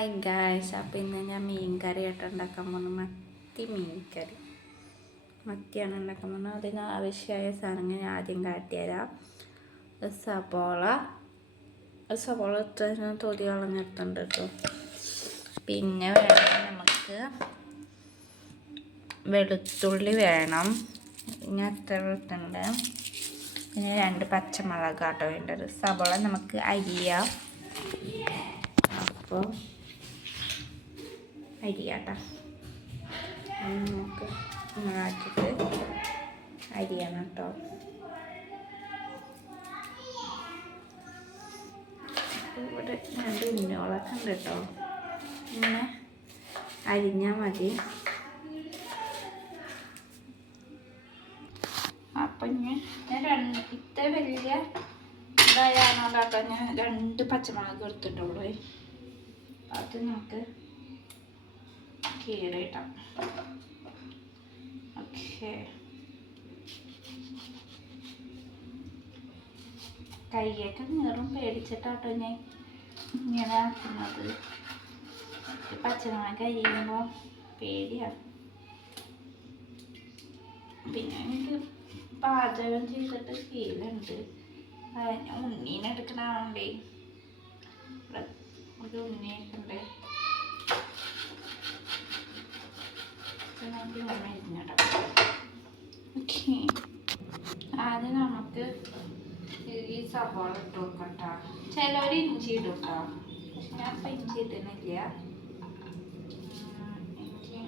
Hi guys, അപ്പോൾ ഇന്ന് ഞാൻ മീൻ കറി ആയിട്ട് ഉണ്ടാക്കാൻ പോകുന്നു. മീൻ കറി മത്തിയാണ് ഉണ്ടാക്കാൻ പോകുന്നത്. അതിന് ആവശ്യമായ സാധനങ്ങൾ ഞാൻ ആദ്യം കാട്ടിത്തരാം. സബോള ഇത്ര തൊലി കളഞ്ഞെടുത്തുണ്ട് കേട്ടോ. പിന്നെ വേണം നമുക്ക് വെളുത്തുള്ളി വേണം. ഇങ്ങനെ എത്ര വെളുത്തുണ്ട്. പിന്നെ 2 പച്ചമുളക് ആട്ടോ വേണ്ടത്. സബോള നമുക്ക് അരിയാം. അപ്പോൾ അരിയാട്ടോ, നമുക്ക് മാറ്റിയിട്ട് അരിയണം കേട്ടോ. ഇവിടെ 2 ഉന്നോളൊക്കെ ഉണ്ട് കേട്ടോ. ഇങ്ങനെ അരിഞ്ഞാൽ മതി. അപ്പം ഞാൻ ഇത്ര വലിയ ഇതായാണോട്ടോ ഞാൻ 2 പച്ചമുളക് എടുത്തിട്ടുള്ളൂ. അത് നമുക്ക് കീറിയിട്ടാം. ഓക്കെ, കൈയൊക്കെ നീറും പേടിച്ചിട്ടാട്ടോ ഞാൻ ഇങ്ങനെ ആക്കുന്നത്. പച്ചമുളക് കരിയുമ്പോൾ പേടിയാണ്. പിന്നെ എനിക്ക് പാചകം ചെയ്തിട്ട് ശീലമുണ്ട്. ഞാൻ ഉണ്ണീനെ എടുക്കണേ, ഒരു ഉണ്ണിയൊക്കെ ഉണ്ട്. ഓക്കെ, ആദ്യം നമുക്ക് ഈ സവാള ഇട്ട് കൊടുക്കട്ടോ. ചിലവർ ഇഞ്ചി ഇടും കേട്ടോ, പക്ഷെ ഞാൻ ഇപ്പം ഇഞ്ചി ഇടുന്നില്ല. ഇഞ്ചി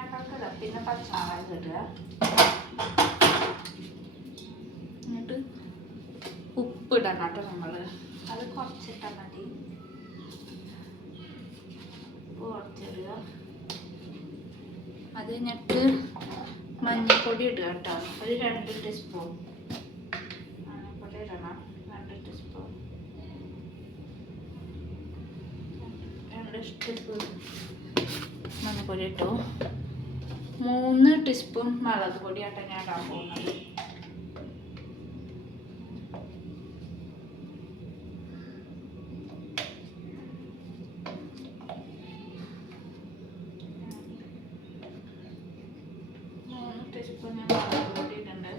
വേണ്ടക്കില്ല. പിന്നെ പച്ചമുളക് ഇടുക. എന്നിട്ട് ഉപ്പ് ഇടണം കേട്ടോ. നമ്മൾ അത് കുറച്ചിട്ടാൽ മതി. ഉപ്പ് കുറച്ചിടുക. അത് കഴിഞ്ഞിട്ട് മഞ്ഞൾപ്പൊടി ഇടുക കേട്ടോ. ഒരു 2 ടീസ്പൂൺ മഞ്ഞൾപ്പൊടി ഇടണം. 2 ടീസ്പൂൺ 2 ടീസ്പൂൺ മഞ്ഞൾപ്പൊടി ഇട്ടു. 3 ടീസ്പൂൺ മുളക് പൊടി ആട്ടോ ഞാൻ ഇടാൻ പോകുന്നത്. ടീസ്പൂൺ ഞാൻ മുളക് പൊടി ഇടുന്നുണ്ട്.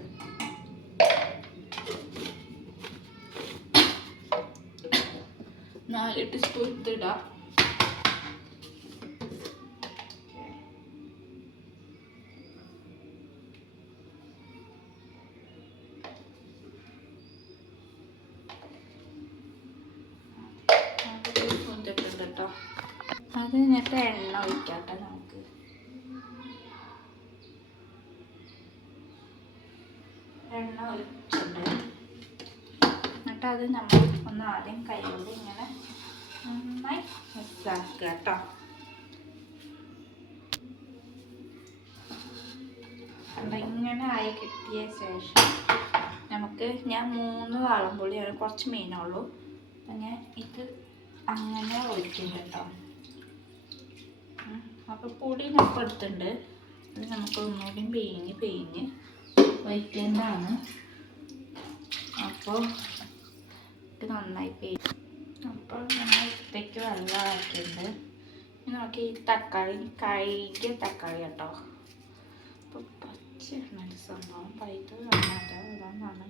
4 ടീസ്പൂൺ ഇടാം. കേട്ടോ, അത് കഴിഞ്ഞിട്ട് എണ്ണ ഒഴിക്കാട്ടെ. നമുക്ക് എണ്ണ ഒഴിച്ചിട്ടുണ്ട്. എന്നിട്ട് അത് നമ്മൾ ഒന്ന് ആദ്യം കൈകൊണ്ട് ഇങ്ങനെ നന്നായി മിക്സാക്കുക കേട്ടോ. ഇങ്ങനെ ആയി കിട്ടിയ ശേഷം നമുക്ക് ഞാൻ 3 വാളംപുളിയാണ്, കുറച്ച് മീനുള്ളൂ. അപ്പം ഞാൻ ഇത് അങ്ങനെ ഒഴിക്കും കേട്ടോ. അപ്പോൾ പൊടി ഞാൻ എടുത്തിട്ടുണ്ട്. അത് നമുക്ക് ഒന്നുകൂടി പിഴിഞ്ഞ് വയ്ക്കേണ്ടതാണ്. അപ്പോൾ ഇത് നന്നായി പിഴിഞ്ഞ്. അപ്പോൾ നമ്മൾ ഇപ്പേക്ക് വെള്ളം ആക്കിയിട്ടുണ്ട്. നമുക്ക് ഈ തക്കാളി കഴുകിയ തക്കാളി കേട്ടോ. അപ്പോൾ പച്ചയാണ് സംഭവം. പൈത് അതുകൊണ്ടാണ്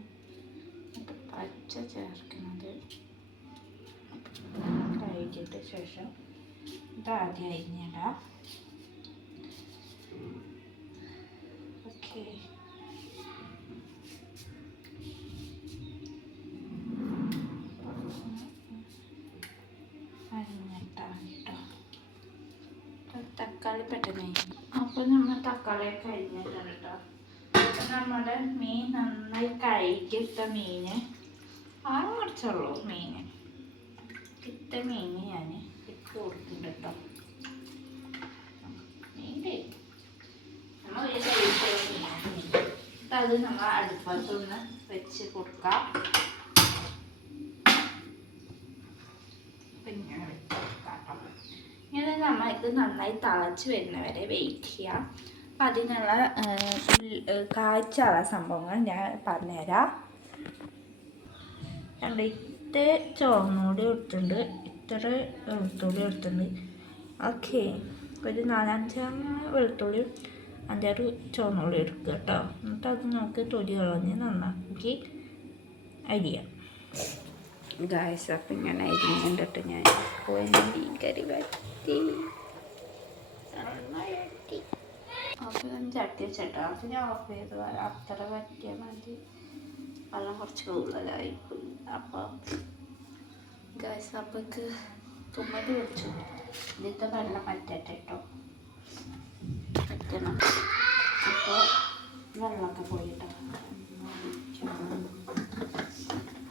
പച്ച ചേർക്കുന്നത്. കഴുകിയിട്ട് ശേഷം ഇതാദ്യം അരിഞ്ഞിടാം. ഓക്കെ, അരിഞ്ഞിട്ടാണ് കേട്ടോ. തക്കാളി പെട്ടെന്ന്. അപ്പോൾ നമ്മൾ തക്കാളിയൊക്കെ അരിഞ്ഞിട്ടാണ് കേട്ടോ. അപ്പം നമ്മുടെ മീൻ നന്നായി കഴുകിയിട്ട മീൻ കുറച്ചുള്ളൂ. ഇത്ത മീൻ ഞാൻ ഇട്ട് കൊടുത്തിട്ടുണ്ട് കേട്ടോ. അത് നമ്മൾ അടുപ്പത്തൊന്ന് വെച്ച് കൊടുക്കാം. ഇങ്ങനെ വെച്ച് കൊടുക്കാം കേട്ടോ. ഇങ്ങനെ നമ്മൾ ഇത് നന്നായി തിളച്ച് വരുന്നവരെ വെയിറ്റ് ചെയ്യാം. അപ്പം അതിനുള്ള കാഴ്ചയുള്ള സംഭവങ്ങൾ ഞാൻ പറഞ്ഞുതരാം. ഇട്ട് ചുവന്നുകൂടി ഇട്ടിട്ടുണ്ട്. ഇത്ര വെളുത്തുള്ളി എടുത്തിട്ടുണ്ട്. ഓക്കെ, ഒരു 4-5 വെളുത്തുള്ളി 5-6 ചുവന്നുള്ളി എടുക്കുക കേട്ടോ. എന്നിട്ട് അത് നമുക്ക് തൊലി കളഞ്ഞ് നന്നാക്കി അരിയാം. ഗായ്സ്, അപ്പം ഇങ്ങനെ അരിഞ്ഞിട്ട് ഞാൻ മീൻ കറി വറ്റി. അപ്പോൾ ഞാൻ ചട്ടി വെച്ചിട്ടോ. അപ്പോൾ ഞാൻ ഓഫ് ചെയ്ത് അത്ര വറ്റിയാൽ മതി. വെള്ളം കുറച്ച് കൂടുതലായിപ്പോയി. അപ്പോൾ ഗായ്സ്, അപ്പോഴേക്ക് തുമ്മൽ പിടിച്ചു. ഇതിൻ്റെ വെള്ളം വറ്റട്ടെ കേട്ടോ. വറ്റണം. അപ്പോൾ വെള്ളമൊക്കെ പോയിട്ടോ.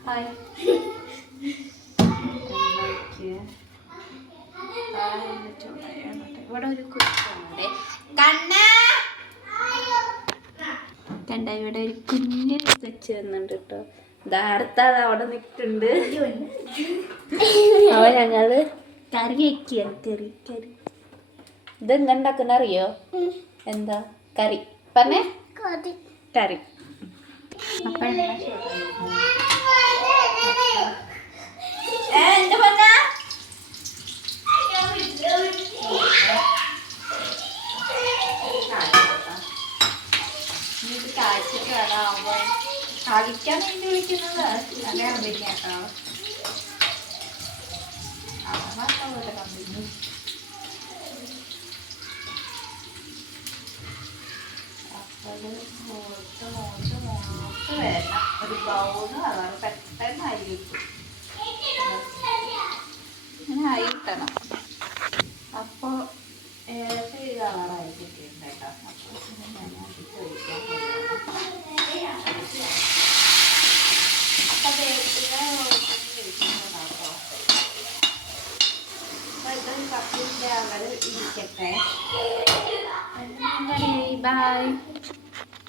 ഹായ്, ഇവിടെ ഒരു കുഞ്ഞുണ്ട്. കണ്ട, ഇവിടെ ഒരു കുഞ്ഞ് വെച്ച് തന്നുണ്ട് കേട്ടോ. ധാരത്താൾ അവിടെ നിൽക്കുന്നുണ്ട്. അവ ഞങ്ങള് കറി വയ്ക്കുക. കറി ഇതെന്താ ഉണ്ടാക്കുന്ന അറിയോ? എന്താ കറി പറഞ്ഞേ? കറി. അപ്പൊ എന്താ പറഞ്ഞ കളിക്കാൻ വേണ്ടി വിളിക്കുന്നത് അങ്ങനെ കേട്ടോ. പോലെ കമ്പനി അപ്പോൾ മൂത്ത് വരണം. ഒരു ബൗള് അതാണ് പെട്ടെന്ന് അരി കിട്ടും. ഇങ്ങനെ അരി കിട്ടണം. അപ്പോൾ ഏകദേശം ഈ കളറായി കിട്ടിയിട്ടുണ്ട് കേട്ടോ. അപ്പോൾ ഞാൻ അതിട്ട് ഒഴിക്കാൻ പോകുന്നു. അപ്പം കപ്പിൻ്റെ അവർ ഇരിക്കട്ടെ. ബൈ.